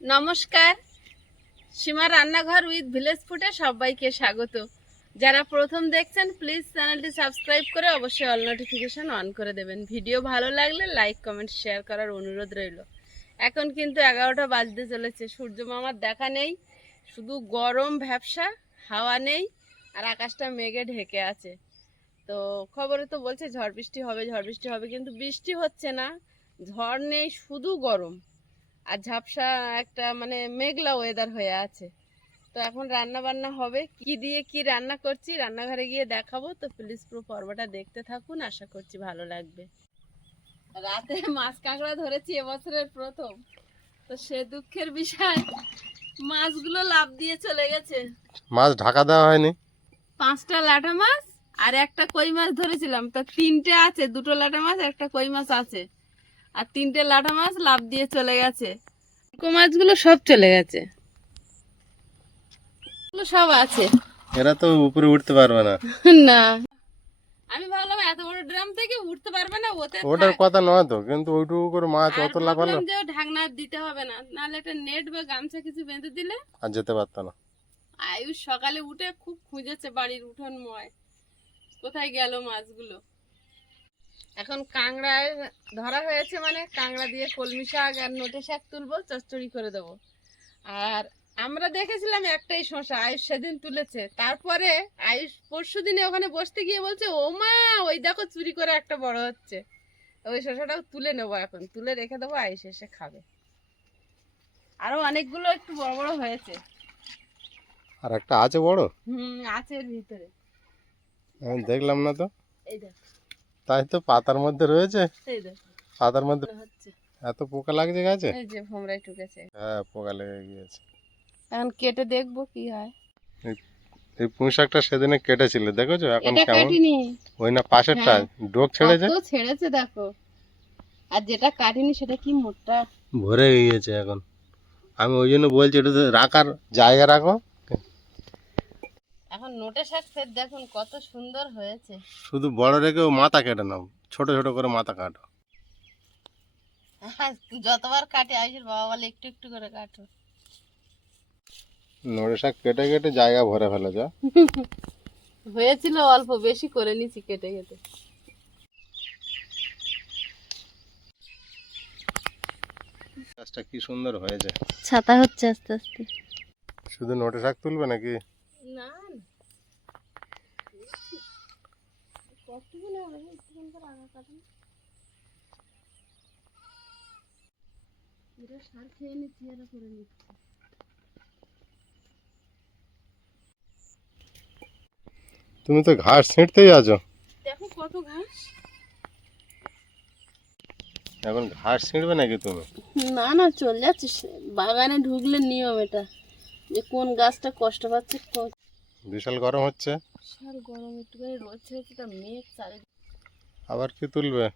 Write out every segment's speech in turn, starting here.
নমস্কার। সীমা রান্নাঘর with village ফুডে সবাইকে স্বাগত। যারা প্রথম দেখছেন প্লিজ চ্যানেলটি সাবস্ক্রাইব করে অবশ্যই অল নোটিফিকেশন অন করে দেবেন। ভিডিও ভালো লাগলে লাইক কমেন্ট শেয়ার করার অনুরোধ রইল। এখন কিন্তু এগারোটা বাজতে চলেছে। সূর্য মামার দেখা নেই। শুধু গরম ভ্যাবসা, হাওয়া নেই, আর আকাশটা মেঘে ঢেকে আছে। তো খবরে তো বলছে ঝড় বৃষ্টি হবে, ঝড় বৃষ্টি হবে, কিন্তু বৃষ্টি হচ্ছে না। ঝড় নেই, শুধু গরম। আর ঝাপসা একটা মানে মেঘলা ওয়েদার হয়ে আছে। তো এখন রান্না বান্না হবে। কি দিয়ে কি রান্না করছি রান্নাঘরে গিয়ে দেখাবো। তো প্লিজ পুরো পর্বটা দেখতে থাকুন আশা করছি ভালো লাগবে। রাতে মাছ কাঁকড়া ধরেছি এবছরের প্রথম। তো সে দুঃখের বিষয় মাছগুলো লাভ দিয়ে চলে গেছে। মাছ ঢাকা দেওয়া হয়নি। পাঁচটা লাটা মাছ আর একটা কই মাছ ধরেছিলাম। তা তিনটে আছে দুটো লাটা মাছ একটা কই মাছ আছে। আর তিনটে লাটা মাছ লাভ দিয়ে চলে গেছে। মাছগুলো সব চলে গেছে। সব আছে। এরা তো উপরে উঠতে পারবে না। না। আমি ভাবলাম এত বড় ড্রাম থেকে উঠতে পারবে না ওতে ওটার কথা নয় তো কিন্তু ওইটুকু করে মাছ অত লাগালো যে ঢাকনা দিতে হবে না নাহলে একটা নেট বা গামছা কিছু বেঁধে দিলে আর যেতে পারতো না। আয়ুষ সকালে উঠে খুব খুঁজেছে বাড়ির উঠোন ময় কোথায় গেল মাছগুলো? এখন কাংড়া ধরা হয়েছে মানে কাংড়া দিয়ে কলমি শাক আর নোটে শাক তুলবো চচ্চড়ি করে দেবো। আর আমরা দেখেছিলাম একটাই শশা আয়ুষ সেদিন তুলেছে। তারপরে আয়ুষ পরশু দিনে ওখানে বসতে গিয়ে বলছে ও মা ওই দেখো চুরি করে একটা বড় হচ্ছে। ওই শশাটাও তুলে নেব এখন। তুলে রেখে দেবো আয়ুষ এসে খাবে। আরও অনেকগুলো একটু বড় বড় হয়েছে। আর একটা আছে বড়? হুম আছে এর ভিতরে। আমি দেখলাম না তো। এই দেখ। তাই তো পাতার মধ্যে রয়েছে? পাতার মধ্যে এত পোকা লাগছে গাছে? এই যে ভোমরাই ঢুকেছে। হ্যাঁ পোকা লেগে গিয়েছে। এখন কেটে দেখব কি হয়। এই পুঁই শাকটা সেদিনে কেটেছিল দেখেছ? এখন কেমন? ওই না পাশেরটা হ্যাঁ। ডোক ছেড়েছে? কত ছেড়েছে দেখো। আর যেটা কাটিনি সেটা কি মোটা? ভরে গিয়েছে এখন। আমি ওই জন্য বলছি এটা তো রাখার জায়গা রাখো। নোটে শাক ফের দেখুন কত সুন্দর হয়েছে। শুধু বড় রেখেও মাথা কেটে নাও। ছোট ছোট করে মাথা কাটো। যতবার কাটে আইসের বাবা বলে একটু একটু করে কাটো। নড়ে শাক কেটে কেটে জায়গা ভরে ফেলেছে হয়েছিল অল্প বেশি করে নিছি কেটে কেটে। গাছটা কি সুন্দর হয়েছে। ছাতা হচ্ছে আস্তে আস্তে। শুধু নোটে শাক তুলবে নাকি? না। কতগুলো হবে একটুখানি করে আগা কাটুন এটা সার খেয়ে নিচ্ছি এরা করে নিচ্ছি তুমি তো ঘাস ছিঁড়তেই আছো। দেখো কত ঘাস। এখন ঘাস ছিঁড়বে নাকি তুমি? না না চলে যাচ্ছিস বাগানে ঢুকলে নিয়ম এটা। যে কোন গাছটা কষ্ট পাচ্ছে বিশাল গরম হচ্ছে। বিশাল গরম একটুখানি রোদ ছেড়েছে তা মেঘ চারি আবার কি তুলবে?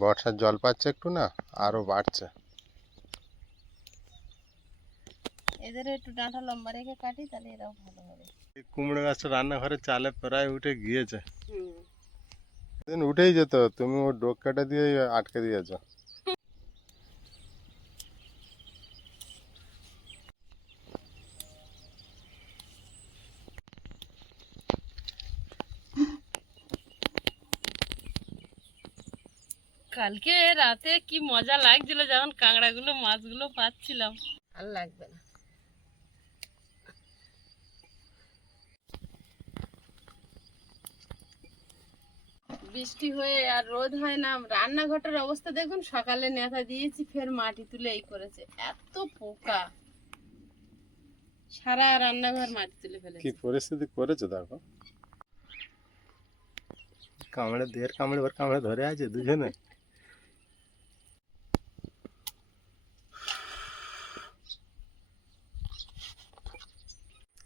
বর্ষার জল পাচ্ছে একটু না আরও বাড়ছে। এদের একটু ডাঁটা লম্বা রেখে কাটি তাহলে এরাও ভালো হবে। কুমড়ো গাছটা রান্নাঘরে চালে প্রায় উঠে গিয়েছে। উঠেই যেত তুমি ওর ডোক কেটে দিয়ে আটকে দিয়েছ কালকে রাতে কি মজা লাগছিল যখন কাঁকড়াগুলো মাছগুলো পাচ্ছিলাম। আর লাগবে না। বৃষ্টি হয়ে আর রোদ হয় না। রান্নাঘরটার অবস্থা দেখুন সকালে নেতা দিয়েছি ফের মাটি তুলে এই করেছে। এত পোকা। সারা রান্নাঘর মাটি তুলে কি পরিস্থিতি করেছ দেখো। কামড়ে দেড় কামড়ে ওর কামড়ে ধরে আছে দুজনে।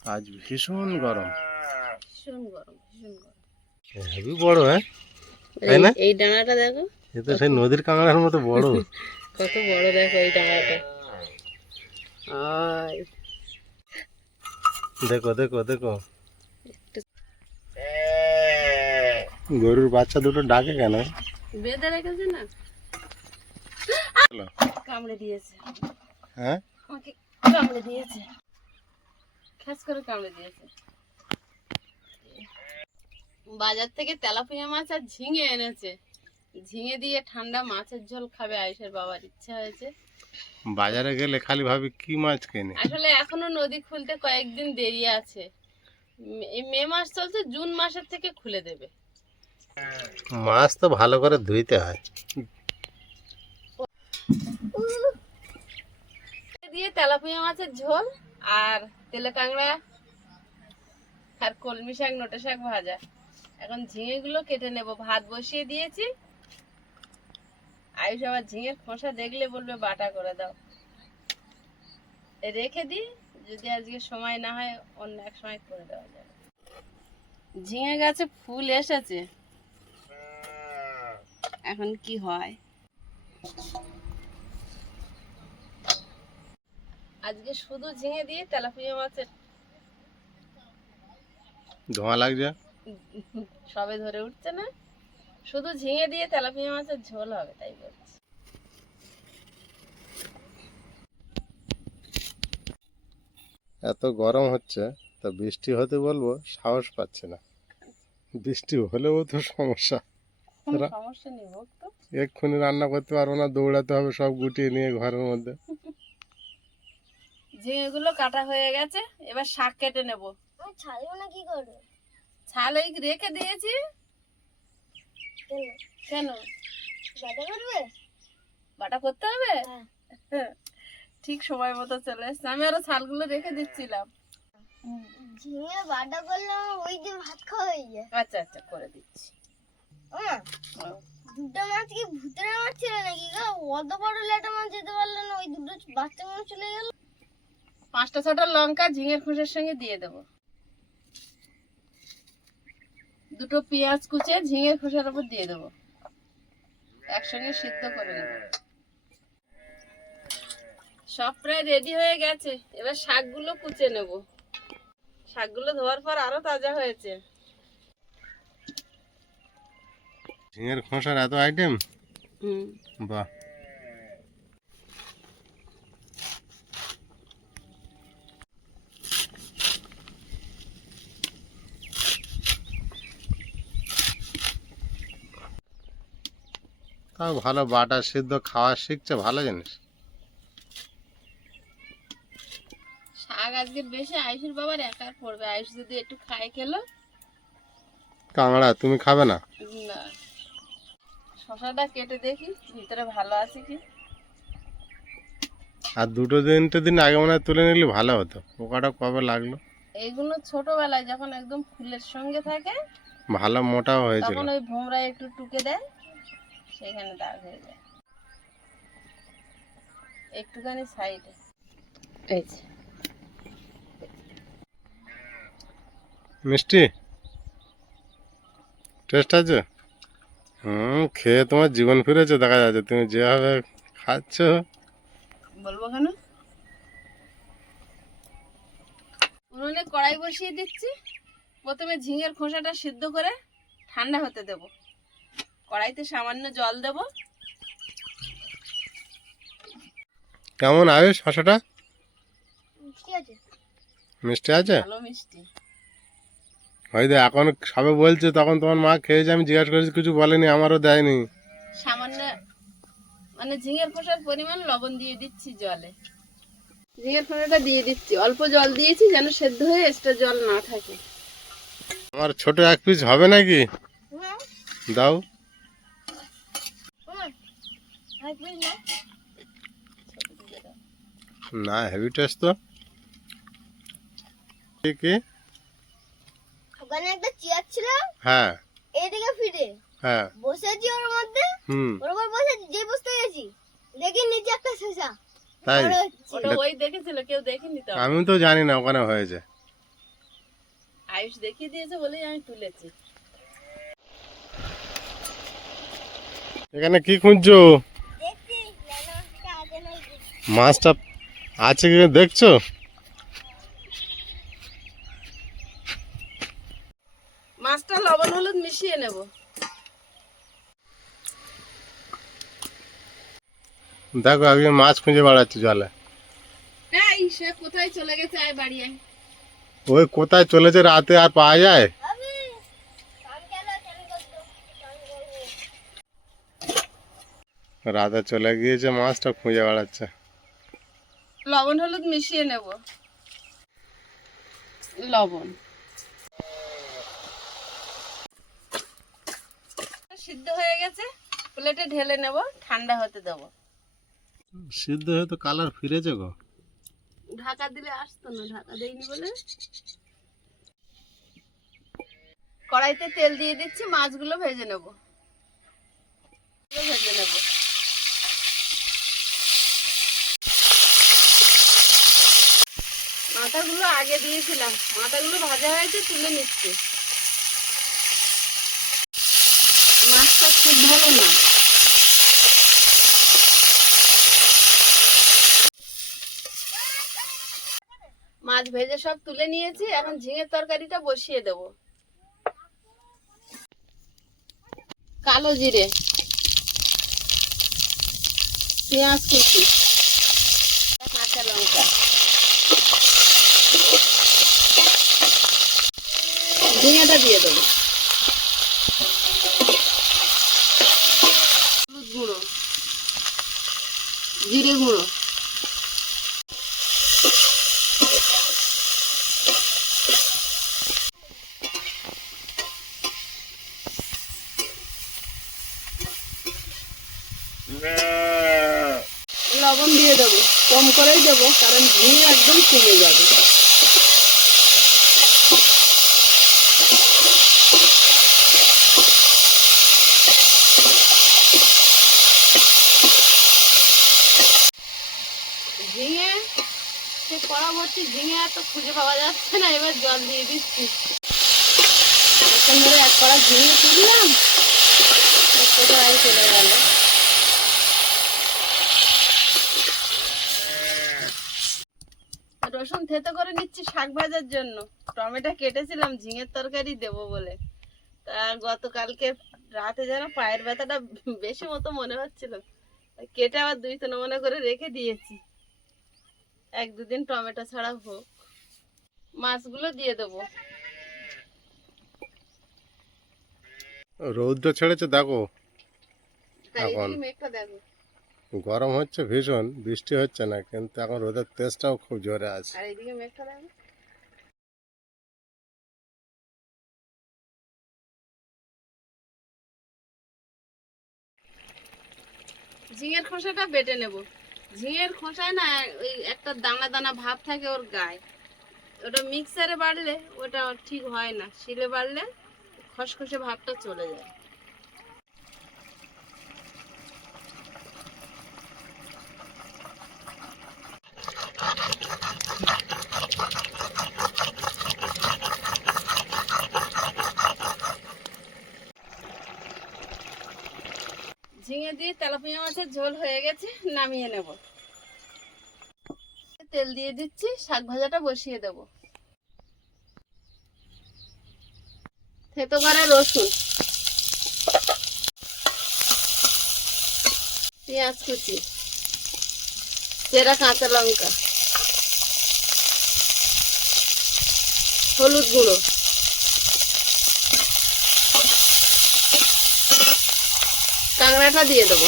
আজ ভীষণ গরম। ভীষণ গরম ভীষণ গরম। হেভি বড় হ্যাঁ? তাই না? এই- ডানাটা দেখো। এ তো সেই নদীর কাঁকড়ার মতো বড়। কত বড় দেখো এই ডাঙাটা আয়। দেখো দেখো দেখো। গরুর বাচ্চা দুটো ডাকে কেন? বেঁধে রেখেছে না? কামড়ে দিয়েছে। হ্যাঁ? কামড়ে দিয়েছে। খ্যাস করে কামড়ে দিয়েছে। বাজার থেকে তেলাপিয়া মাছ আর ঝিঙে এনেছে। ঝিঙে দিয়ে ঠান্ডা মাছের ঝোল খাবে আয়ুষের বাবার ইচ্ছা হয়েছে। বাজারে গেলে খালি ভাবি কি মাছ কেনে? আসলে এখনও নদী খুলতে কয়েকদিন দেরি আছে। এই মে মাস চলছে জুন মাসের থেকে খুলে দেবে। মাছ তো ভালো করে ধুইতে হয়। দিয়ে তেলাপিয়া মাছের ঝোল আর তেলে কাঁকড়া আর কলমি শাক, নোটে শাক ভাজা। এখন ঝিঙেগুলো কেটে নেব। ভাত বসিয়ে দিয়েছি। আয়ুষ আবার ঝিঙের খোসা দেখলে বলবে, বাটা করে দাও। রেখে দিই। যদি আজকে সময় না হয়, অন্য এক সময় করে দেওয়া যাবে। ঝিঙে গাছে ফুল এসেছে। এখন কি হয়? আজকে শুধু ঝিঙে দিয়ে তেলাপিয়া মাছের। ধোঁয়া লাগছে? সবে ধরে উঠছে না। শুধু ঝিঙে দিয়ে তেলাপিয়া মাছের ঝোল হবে তাই বলছি। এত গরম হচ্ছে তা বৃষ্টি হতে বলব সাহস পাচ্ছে না। বৃষ্টি হলেও তো সমস্যা। সমস্যা নেই এক্ষুনি রান্না করতে পারব না দৌড়াতে হবে সব গুটিয়ে নিয়ে ঘরের মধ্যে। ঝিঙেগুলো কাটা হয়ে গেছে এবার শাক কেটে নেব। ছাড়বো না কি করবে? ছাল ওই রেখে দিয়েছি। কেন? কেন? বাটা করবে? বাটা করতে হবে? হ্যাঁ। ঠিক সময় মতো চলে এসছে। আমি আরও ছালগুলো রেখে দিচ্ছিলাম। ঝিঙে বাটা করলে ওই দিয়ে ভাত খাওয়া হয়ে যায়। আচ্ছা আচ্ছা করে দিচ্ছি। দুটো মাছ কি ভূতের মাছ ছিল নাকি গো? অত বড় লেটা মাছ যেতে পারলে না ওই দুটো বাচ্চা মাছ চলে গেল। পাঁচটা ছটা লঙ্কা ঝিঙের খোসের সঙ্গে দিয়ে দেবো। দুটো পেঁয়াজ কুচে ঝিঙের খোসার উপর দিয়ে দেবো। একসঙ্গে সিদ্ধ করে নেব। সব প্রায় রেডি হয়ে গেছে। এবার শাকগুলো কুচে নেব। শাকগুলো ধোয়ার পর আরও তাজা হয়েছে। ঝিঙের খোসার এত আইটেম হুম। বাহ। তাও ভালো বাটা সিদ্ধ খাওয়া শিখছে ভালো জিনিস। শাক আজকের বেশি আয়ুষের বাবার একার পড়বে আয়ুষ যদি একটু খাই খেলো। কাঁকড়া তুমি খাবে না? না। শশাটা কেটে দেখি ভিতরে ভালো আছে কি। আর দুটো তিনটে দিন আগে মনে হয় তুলে নিলে ভালো হতো। পোকাটা কবে লাগল? এইগুলো ছোটবেলায় যখন একদম ফুলের সঙ্গে থাকে ভালো মোটাও হয়েছিল। তখন ওই ভোমরা একটু টুকে দেয়। সেখানে দাগ হয়ে যায়। একটুখানি সাইডে এই মিষ্টি টেস্ট আছে? হুম খেয়ে তোমার জীবন ফিরেছে দেখা যাচ্ছে। তুমি যেভাবে খাচ্ছ। বলব কেন? উনুনে কড়াই বসিয়ে দিচ্ছি। প্রথমে ঝিঙের খোসাটা সিদ্ধ করে ঠান্ডা হতে দেব। কড়াইতে সামান্য জল দেব। কেমন আয়ুষ শশাটা আছে। মিষ্টি আছে? ভালো মিষ্টি। হয়তো এখন সবে বলছে তখন তোমার মা খেয়েছে আমি জিজ্ঞাসা করেছি কিছু বলেনি আমারও দেয়নি। সামান্য মানে ঝিঙের খোসার পরিমাণ লবণ দিয়ে দিচ্ছি জলে। ঝিঙের খোসাটা দিয়ে দিচ্ছি। অল্প জল দিয়েছি যেন সেদ্ধ হয়ে এক্সট্রা জল না থাকে। আমার ছোট এক পিস হবে নাকি? হুম দাও হুম আর প্লিজ না না হেভি টেস্ট তো। কি ওখানে একটা চেয়ার ছিল। হ্যাঁ। এদিকে ফিরে। হ্যাঁ। বসেছি ওর মধ্যে। হুম। ওর উপর বসে যে বসতে গেছি। দেখি নিচে একটা শেষা তাই? ওটা ওই দেখেছিল কেউ দেখেনি তো। আমি তো জানি না ওখানে হয়েছে। আয়ুষ দেখিয়ে দিয়েছে বলেই আমি তুলেছি। এখানে কি খুঁজছো দেখছি লেনা মাছটা আছে নাকি মাছটা আছে কি দেখছ? মাছটা লবণ হলুদ মিশিয়ে নেব। দেখো একজন মাছ খুঁজে বেড়াচ্ছে জলে। সে কোথায় চলে গেছে? আয় বাড়ি আয়। ওই কোথায় চলেছে? রাতে আর পাওয়া যায়? রাতে চলে গিয়েছে মাছটা খুঁজে বেড়াচ্ছে। লবণ হলুদ মিশিয়ে নেব। লবণ। সিদ্ধ হয়ে গেছে প্লেটে ঢেলে নেব ঠান্ডা হতে দেব। সিদ্ধ হয়ে তো কালার ফিরেছে গো। ঢাকা দিলে আসতো না ঢাকা দেইনি বলে। কড়াইতে তেল দিয়ে দিচ্ছি মাছগুলো ভেজে নেব। ভেজে নেব। মাথাগুলো আগে দিয়েছিলাম। মাথাগুলো ভাজা হয়েছে, তুলে নিচ্ছি। মাছটা খুব ভালো না। মাছ ভেজে সব তুলে নিয়েছি, এখন ঝিঙের তরকারিটা বসিয়ে দেব। কালো জিরে। পেঁয়াজ কুচি লঙ্কা ঝিঙেটা দিয়ে দেবো হলুদ গুঁড়ো জিরে গুঁড়ো লবণ দিয়ে দেবো কম করেই দেবো কারণ ঝিঙে একদম কমে যাবে ঝিঙে সে কড়া ভর্তি ঝিঙে আর তো খুঁজে পাওয়া যাচ্ছে না, এবার জল দিয়ে দিচ্ছি। এখান ধরে এক কড়া ঝিঙে তুললাম কোথায় চলে গেল। রসুন থেতো করে নিচ্ছি শাক ভাজার জন্য। টমেটো কেটেছিলাম, ঝিঙের তরকারি দেব বলে। তা গতকালকে রাতে যেন পায়ের ব্যথাটা বেশি মতো মনে হচ্ছিল। কেটে আবার দুই তিন মনে করে রেখে দিয়েছি। এক দুদিন টমেটো ছাড়া হোক মাছগুলো দিয়ে দেবো। রৌদ্র ছেড়েছে দেখো। এখন? গরম হচ্ছে ভীষণ বৃষ্টি হচ্ছে না কিন্তু এখন রোদের তেজটাও খুব জোরে আছে। আর এদিকে মেঘটা দেখো। ঝিঙের খোসাটা বেটে নেব। ঝিঙের খোসায় না ওই একটা দানা দানা ভাব থাকে ওর গায়ে। ওটা মিক্সারে বাড়লে ওটা ঠিক হয় না। শিলে বাড়লে খসখসে ভাবটা চলে যায়। ঝিঙে দিয়ে তেলাপিয়া মাছের ঝোল হয়ে গেছে, নামিয়ে নেব। তেল দিয়ে দিচ্ছি, শাক ভাজাটা বসিয়ে দেব। থেতো করা রসুন। পেঁয়াজ কুচি। চেরা কাঁচা লঙ্কা। হলুদ গুঁড়ো। কাঁকড়াটা দিয়ে দেবো।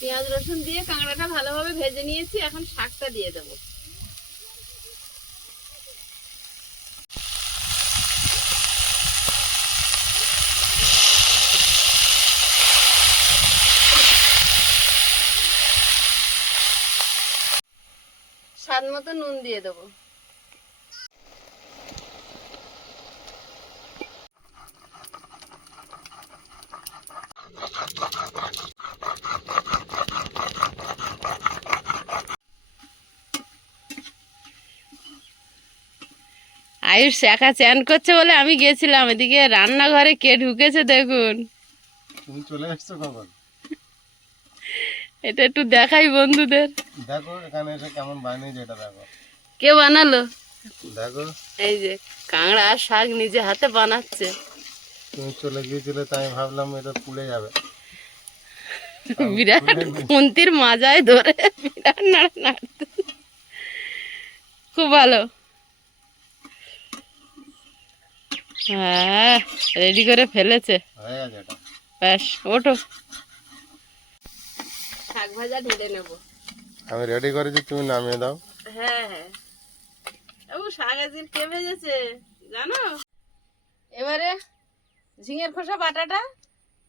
পেঁয়াজ রসুন দিয়ে কাঁকড়াটা ভালোভাবে ভেজে নিয়েছি এখন শাকটা দিয়ে দেবো। মতো নুন দিয়ে দেবো। আয়ুষ একা চ্যান করছে বলে আমি গেছিলাম এদিকে রান্নাঘরে কে ঢুকেছে দেখুন। তুমি চলে এসছো কখন? এটা একটু দেখাই বন্ধুদের। দেখো এখানে এসে কেমন বানিয়েছে এটা দেখো। কে বানালো? দেখো। এই যে কাঁকড়া আর শাক নিজে হাতে বানাচ্ছে। তুমি চলে গিয়েছিলে তাই ভাবলাম এটা পুড়ে যাবে। বিরাট খুন্তির মাজায় ধরে বিরাট নাড়া নাড়তে। খুব ভালো। হ্যাঁ রেডি করে ফেলেছে। হয়ে ব্যাস ওঠো। শাক ভাজা ঢেলে নেব। আমি রেডি করে করেছি তুমি নামিয়ে দাও। হ্যাঁ হ্যাঁ। ও শাক আজকে কে ভেজেছে জানো? এবারে ঝিঙের খোসা বাটাটা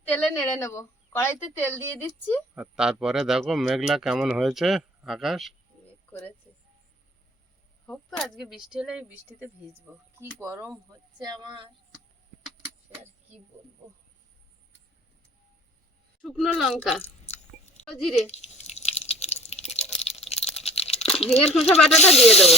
তেলে নেড়ে নেব। কড়াইতে তেল দিয়ে দিচ্ছি। আর তারপরে দেখো মেঘলা কেমন হয়েছে আকাশ। মেঘ করেছে। হোক তো আজকে বৃষ্টি হলে আমি বৃষ্টিতে ভিজবো। কি গরম হচ্ছে আমার আর কি বলব। শুকনো লঙ্কা। জিরে ঝিঙের খোসা বাটাটা দিয়ে দেবো।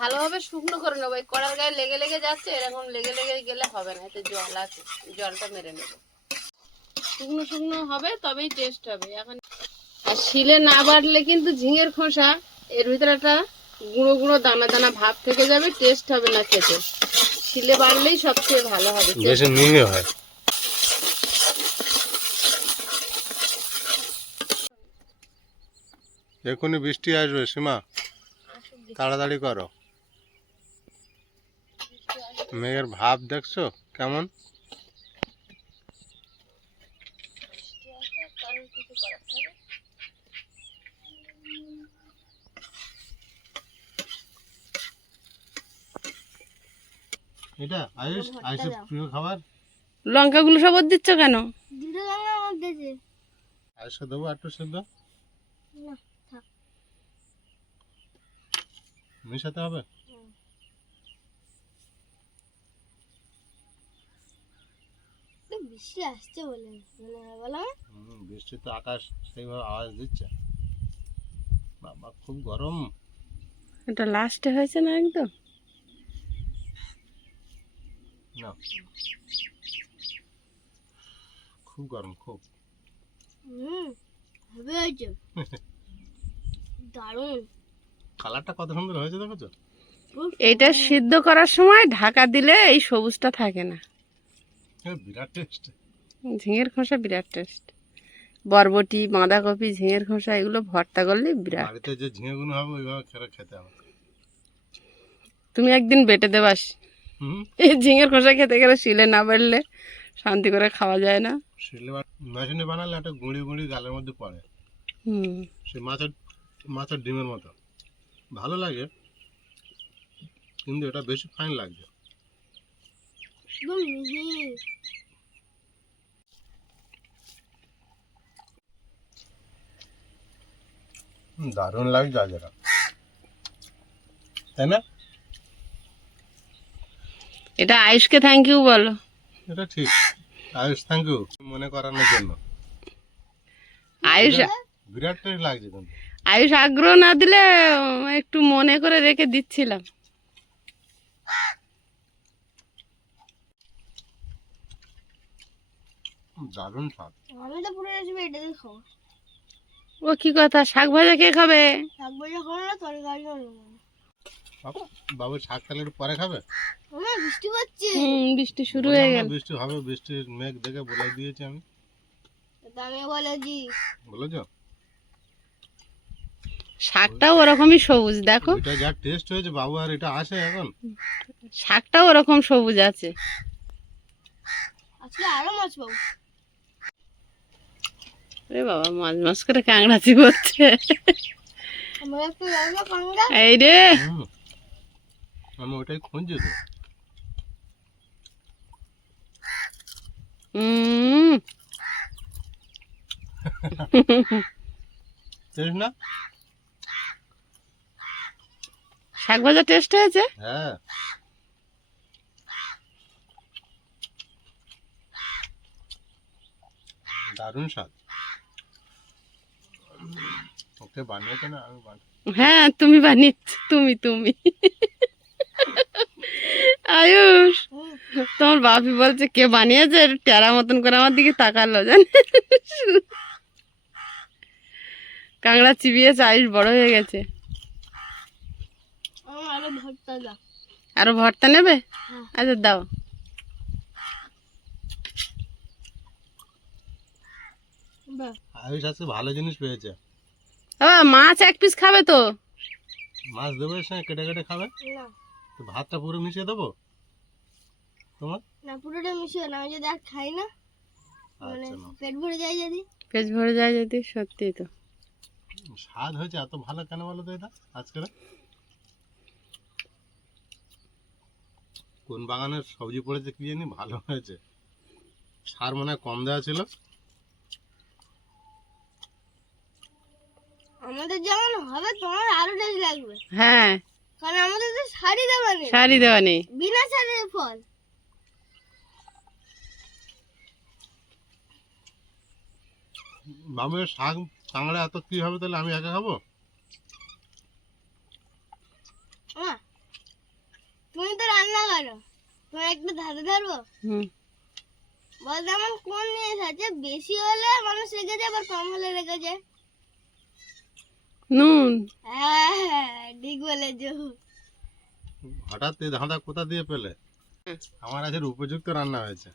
ভালোভাবে শুকনো করে নেব। এই কড়ার গায়ে লেগে লেগে যাচ্ছে, এরকম লেগে লেগে গেলে হবে না, এতে জল আছে, জলটা মেরে নেব। শুকনো শুকনো হবে, তবেই টেস্ট হবে। এখন আর শিলে না বাটলে কিন্তু ঝিঙের খোসা, এর ভিতরে একটা গুঁড়ো গুঁড়ো দানা দানা ভাব থেকে যাবে টেস্ট হবে না খেতে। শিলে বাটলেই সবচেয়ে ভালো হবে বেশি মিহি হয়। এখনই বৃষ্টি আসবে, সীমা। তাড়াতাড়ি করো। মেঘের ভাব দেখছ? কেমন? এটা আয়ুষ আয়ুষের প্রিয় খাবার। লঙ্কাগুলো সব ওর দিচ্ছ কেন? দুটো লঙ্কার মধ্যে যে আয়ুষ দেবো একটু সেদ্ধ। না থাক। মেশাতে হবে? বৃষ্টি আসছে বলে মনে হয় বলো হুম, বৃষ্টিতে আকাশ সেইভাবে আওয়াজ দিচ্ছে। বাবা খুব গরম। এটা লাস্টে হয়েছে না একদম? না। খুব গরম খুব। হুম হবে হয়েছে। দারুণ। কালারটা কত সুন্দর হয়েছে দেখেছ? এটা সিদ্ধ করার সময় ঢাকা দিলে এই সবুজটা থাকে না। এ, বিরাট টেস্ট। ঝিঙের খোসা বিরাট টেস্ট। বরবটি বাঁধাকপি ঝিঙের খোসা এগুলো ভর্তা করলে বিরাট। বাড়িতে যে ঝিঙেগুলো হবে ওইভাবে খেতে হবে। তুমি একদিন বেটে দেবাস ঝিঙের খোসা খেতে গেলে শিলে না বাড়লে শান্তি করে খাওয়া যায় না। শিলে মেশিনে বানালে একটা গুঁড়ি গুঁড়ি গালের মধ্যে পড়ে। হুম। সে মাছের মাছের ডিমের মতো। ভালো লাগে কিন্তু এটা বেশি ফাইন লাগছে দারুণ লাগছে আজ তাই না? এটা আয়ুষকে থ্যাংক ইউ বলো। এটা ঠিক। আয়ুষ থ্যাংক ইউ মনে করানোর জন্য। আয়ুষ বিরাট টেস্ট লাগছে কিন্তু। আয়ুষ আগ্রহ না দিলে একটু মনে করে রেখে দিচ্ছিলাম। দারুণ স্বাদ। আমি তো পুরো রেসিপি এটা দিয়ে খাব। ও কি কথা? শাক ভাজা কে খাবে? শাক ভাজা খাব না তরকারিও নেব না বাবু- বাবু শাক তাহলে একটু পরে খাবে? বৃষ্টি হুম বৃষ্টি শুরু হয়ে গেল। বৃষ্টি হবে বৃষ্টির মেঘ দেখে বলে দিয়েছি আমি। তা আমি বলেছি। বলেছ? শাকটাও ওরকমই সবুজ দেখো। এটা যা টেস্ট হয়েছে বাবু আর এটা আসে এখন? শাকটাও ওরকম সবুজ আছে। আজকে আরও মাছ পাবো। আরে বাবা মাছ মাছ করে কাংড়াচি করছে। আমার একটু লাগল কাঙ্গা এই রে। আমি ওটাই খুঁজছি তো। না? শাক ভাজা টেস্ট হয়েছে? হ্যাঁ। দারুণ স্বাদ। ওকে বানিয়েছে না? আমি হ্যাঁ তুমি বানিয়েছ তুমি তুমি। আয়ুষ তোমার বাপি বলছে কে বানিয়েছে? টেরা মতন করে আমার দিকে তাকালো জান কাংড়া চিবিয়েছে আয়ুষ বড় হয়ে গেছে। আরও ভর্তা দাও। আরও ভর্তা নেবে? হ্যাঁ। আচ্ছা দাও। আয়ুষ আজকে ভালো জিনিস পেয়েছে। ও মাছ এক পিস খাবে তো? মাছ দেবে কেটে কেটে খাবে? না। তো ভাতটা পুরো মিশিয়ে দেবো? তোমার? না পুরোটা মিশিয়ে না আমি যদি আর খাই না? মানে আচ্ছা পেট ভরে যায় যদি। পেট ভরে যায় যদি সত্যি তো। স্বাদ হয়েছে এত ভালো কেন বলো তো এটা? আজকে কোন বাগানের সবজি পড়েছে কি জানি ভালো হয়েছে। সার মনে হয় কম দেওয়া ছিল। আমাদের যেমন হবে তোমার আরও টেস্ট লাগবে। হ্যাঁ। কারণ আমাদের তো শাড়ি দেওয়া নেই। শাড়ি দেওয়া নেই। বিনা সারের ফল। বাবু এর শাক কাঁকড়া এত কি হবে তাহলে? আমি একা খাব? মা তুমি তো রান্না করো। তোমার একটু ধারে ধরবো? হুম। বলতে আমার কোন জিনিস আছে? বেশি হলে মানুষ রেখে যায় আবার কম হলে রেখে যায়। নুন। হ্যাঁ ঠিক বলেছ। হঠাৎ এই ধাঁধা কোথা দিয়ে পেলে? আমার আজের উপযুক্ত রান্না হয়েছে।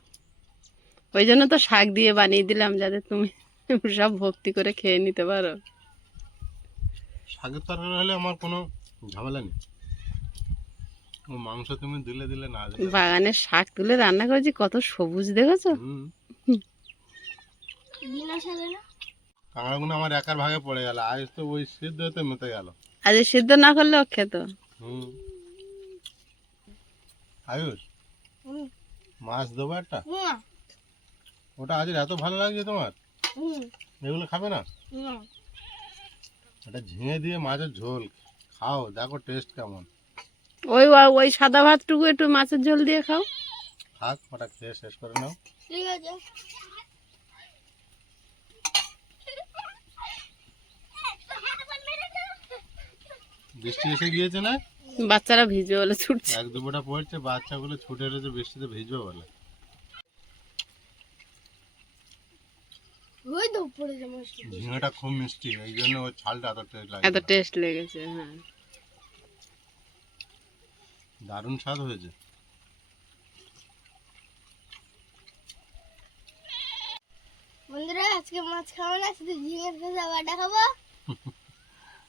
ওই জন্য তো শাক দিয়ে বানিয়ে দিলাম যাতে তুমি সব ভক্তি করে খেয়ে নিতে পারো। শাকের তরকারি হলে আমার কোনো ঝামেলা নেই। ও মাংস তুমি দিলে দিলে না বাগানের শাক তুলে রান্না করেছি কত সবুজ দেখেছ? হুম। বিনা সারে না? কাঁকড়াগুলো আমার একার ভাগে পড়ে গেল। আজ তো ওই সিদ্ধ হতে মেতে গেল। আজ সিদ্ধ না করলে ও খেত। হুম। আয়ুষ মাছ দেবো একটা? ওটা আজ এত ভালো লাগছে তোমার? এগুলো খাবে না? এটা ঝিঙে দিয়ে মাছের ঝোল। খাও দেখো টেস্ট কেমন। ওই ওই সাদা ভাতটুকু একটু মাছের ঝোল দিয়ে খাও। থাক ওটা খেয়ে শেষ করে নাও। ঠিক আছে। বৃষ্টি এসে গিয়েছে না? বাচ্চারা ভিজবে বলে ছুটছে। এক দুপুরটা পড়ছে বাচ্চাগুলো ছুটে রয়েছে বৃষ্টিতে ভিজবে বলে। ঝিঙেটা খুব মিষ্টি এই জন্য ওর ছালটা এত টেস্ট লাগে এত টেস্ট লেগেছে হ্যাঁ। দারুণ স্বাদ হয়েছে। বন্ধুরা আজকে মাছ খাব না শুধু ঝিঙের খোসা বাটা খাব।